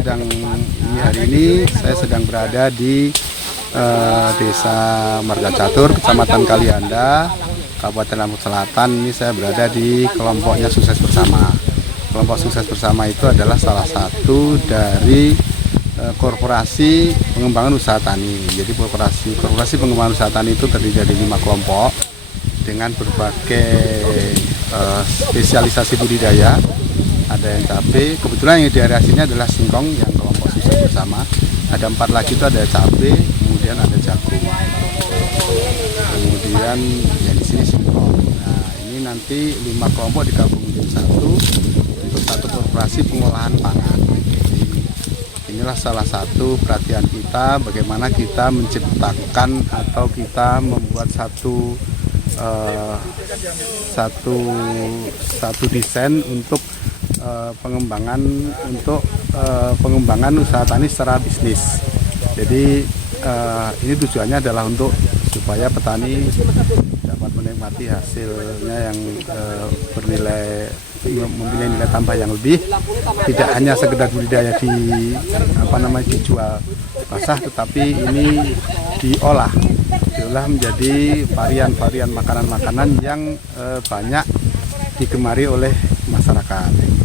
hari ini saya sedang berada di Desa Marga Catur, Kecamatan Kalianda, Kabupaten Lampung Selatan. Ini saya berada di kelompoknya Sukses Bersama. Kelompok Sukses Bersama itu adalah salah satu dari korporasi pengembangan usaha tani. Jadi korporasi pengembangan usaha tani itu terdiri dari 5 kelompok dengan berbagai spesialisasi budidaya. Ada yang cabai, kebetulan yang di area sini adalah singkong yang kelompok Sukses Bersama. Ada 4 lagi itu ada cabai, kemudian ada jagung, kemudian yang di sini singkong. Nah, ini nanti 5 kelompok digabung menjadi satu untuk satu korporasi pengolahan pangan. Jadi inilah salah satu perhatian kita, bagaimana kita menciptakan atau kita membuat satu desain untuk pengembangan usaha tani secara bisnis. Jadi ini tujuannya adalah untuk supaya petani dapat menikmati hasilnya yang mempunyai nilai tambah yang lebih, tidak hanya sekedar budidaya dijual basah, tetapi ini diolah menjadi varian-varian makanan-makanan yang banyak digemari oleh masyarakat.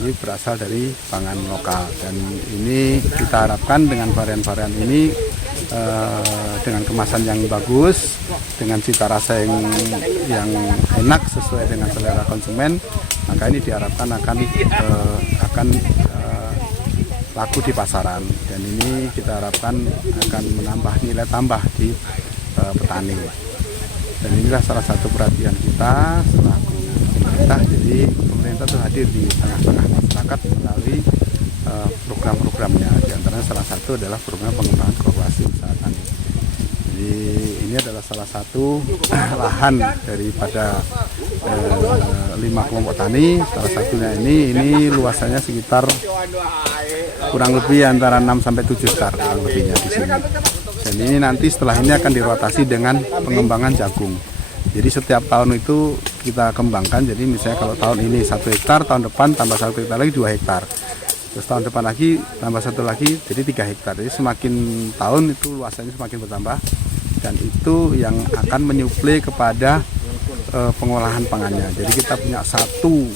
Ini berasal dari pangan lokal, dan ini kita harapkan dengan varian-varian ini dengan kemasan yang bagus, dengan cita rasa yang enak sesuai dengan selera konsumen, maka ini diharapkan akan laku di pasaran, dan ini kita harapkan akan menambah nilai tambah di petani. Dan inilah salah satu perhatian kita selaku pemerintah. Jadi pemerintah itu hadir di tengah-tengah masyarakat melalui program-programnya. Di antaranya salah satu adalah program pengembangan korporasi usaha tani. Jadi ini adalah salah satu lahan daripada 5 kelompok tani. Salah satunya ini luasannya sekitar kurang lebih antara 6 sampai 7 hektar kurang lebihnya di sini. Dan ini nanti setelah ini akan dirotasi dengan pengembangan jagung. Jadi setiap tahun itu kita kembangkan. Jadi misalnya kalau tahun ini 1 hektar, tahun depan tambah 1 hektar lagi 2 hektar. Terus tahun depan lagi tambah 1 lagi, jadi 3 hektar. Jadi semakin tahun itu luasannya semakin bertambah. Dan itu yang akan menyuplai kepada pengolahan pangannya. Jadi kita punya satu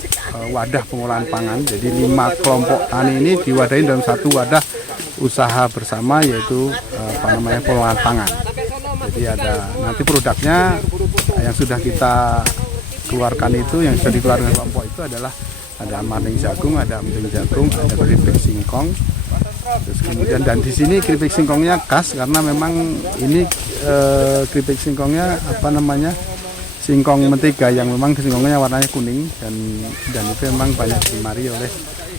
wadah pengolahan pangan. Jadi 5 kelompok tani ini diwadahi dalam satu wadah usaha bersama, yaitu pengolahan pangan. Jadi ada nanti produknya yang sudah kita keluarkan itu, yang sudah dikeluarkan kelompok itu adalah ada maning jagung, ada emping jagung, ada keripik singkong. Terus kemudian, dan di sini keripik singkongnya khas karena memang ini keripik singkongnya singkong mentega, yang memang singkongnya warnanya kuning, dan itu memang banyak digemari oleh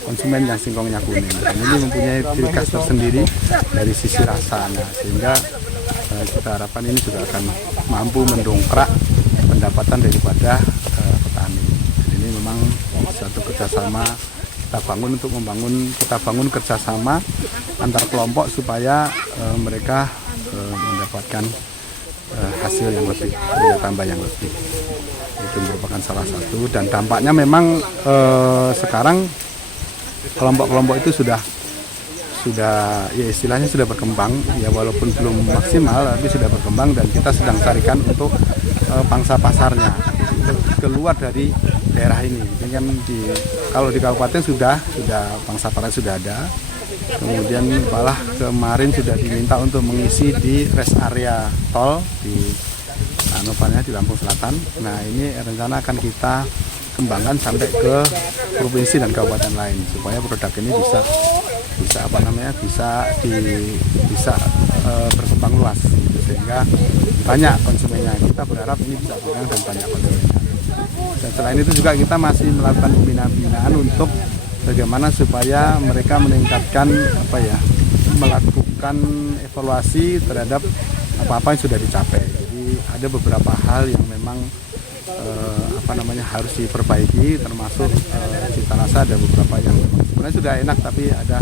konsumen yang singkongnya kuning. Dan ini mempunyai ciri khas tersendiri dari sisi rasa. Nah, sehingga kita harapkan ini juga akan mampu mendongkrak pendapatan daripada petani. Jadi ini memang satu kerjasama kita bangun kerjasama antar kelompok supaya mereka mendapatkan hasil yang lebih, nilai tambah yang lebih. Itu merupakan salah satu, dan dampaknya memang sekarang kelompok-kelompok itu sudah ya istilahnya sudah berkembang, ya walaupun belum maksimal tapi sudah berkembang, dan kita sedang carikan untuk pangsa pasarnya keluar dari daerah ini. Jadi kan kalau di kabupaten sudah pangsa pasar sudah ada. Kemudian malah kemarin sudah diminta untuk mengisi di rest area tol di Lampung Selatan. Nah, ini rencana akan kita kembangkan sampai ke provinsi dan kabupaten lain supaya produk ini bisa berkembang luas, gitu, sehingga banyak konsumennya. Kita berharap ini bisa berkembang dan banyak konsumennya. Dan selain itu juga kita masih melakukan pembinaan untuk bagaimana supaya mereka meningkatkan melakukan evaluasi terhadap apa-apa yang sudah dicapai. Jadi ada beberapa hal yang memang harus diperbaiki, termasuk cita rasa. Ada beberapa yang sebenarnya sudah enak tapi ada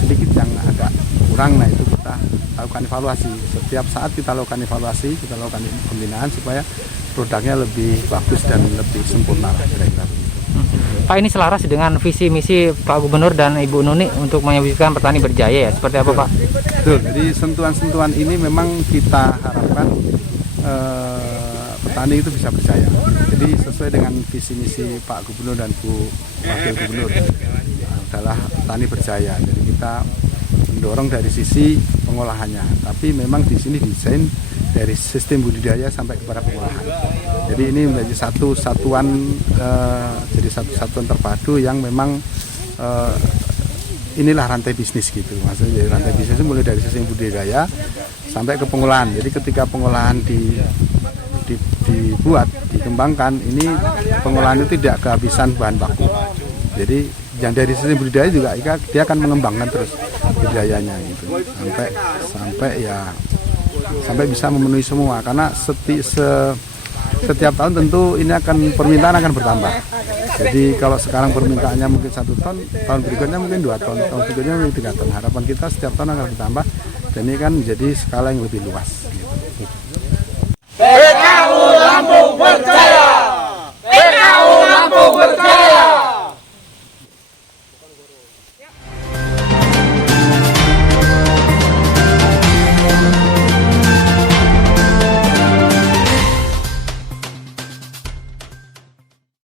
sedikit yang agak kurang. Nah, itu kita lakukan evaluasi. Setiap saat kita lakukan evaluasi, kita lakukan pembinaan supaya produknya lebih bagus dan lebih sempurna, kira-kira begitu. Pak, ini selaras dengan visi misi Pak Gubernur dan Ibu Nuni untuk mewujudkan petani berjaya ya, seperti apa Pak? Betul, jadi sentuhan-sentuhan ini memang kita harapkan petani itu bisa berjaya. Jadi sesuai dengan visi misi Pak Gubernur dan Bu Wakil Gubernur adalah petani berjaya. Jadi kita mendorong dari sisi pengolahannya, tapi memang di sini desain dari sistem budidaya sampai kepada pengolahan. Jadi ini menjadi satu satuan terpadu yang memang inilah rantai bisnis gitu. Maksudnya jadi rantai bisnis itu mulai dari sistem budidaya sampai ke pengolahan. Jadi ketika pengolahan dibuat, dikembangkan, ini pengolahan itu tidak kehabisan bahan baku. Jadi yang dari sistem budidaya juga dia akan mengembangkan terus budidayanya gitu. Sampai bisa memenuhi semua, karena setiap tahun tentu ini permintaan akan bertambah. Jadi kalau sekarang permintaannya mungkin 1 ton, tahun berikutnya mungkin 2 ton, tahun berikutnya mungkin 3 ton. Harapan kita setiap tahun akan bertambah, dan ini kan menjadi skala yang lebih luas gitu. PKU Lampung berjaya! PKU Lampung berjaya!